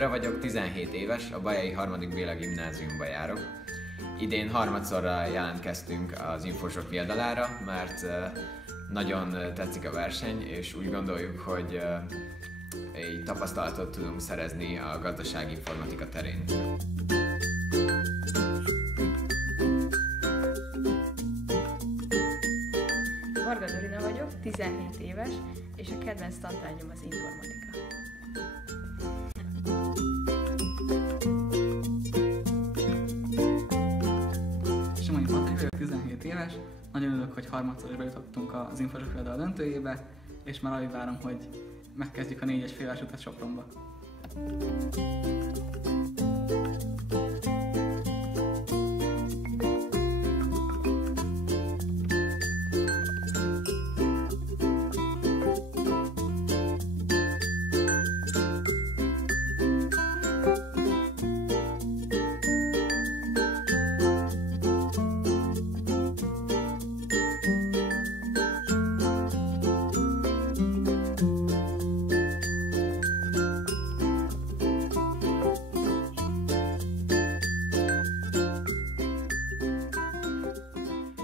Endre vagyok, 17 éves, a Bajai 3. Béla gimnáziumba járok. Idén harmadszorra jelentkeztünk az Infosok oldalára, mert nagyon tetszik a verseny, és úgy gondoljuk, hogy egy tapasztalatot tudunk szerezni a gazdasági informatika terén. Varga Dorina vagyok, 17 éves, és a kedvenc tantárgyam az informatika. Somogyi Patrik vagyok, 17 éves, nagyon örülök, hogy harmadszor is bejutottunk az Infosok oldal döntőjébe, és már alig várom, hogy megkezdjük a 4-es félás utat Sopronba.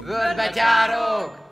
Völgybetyárok!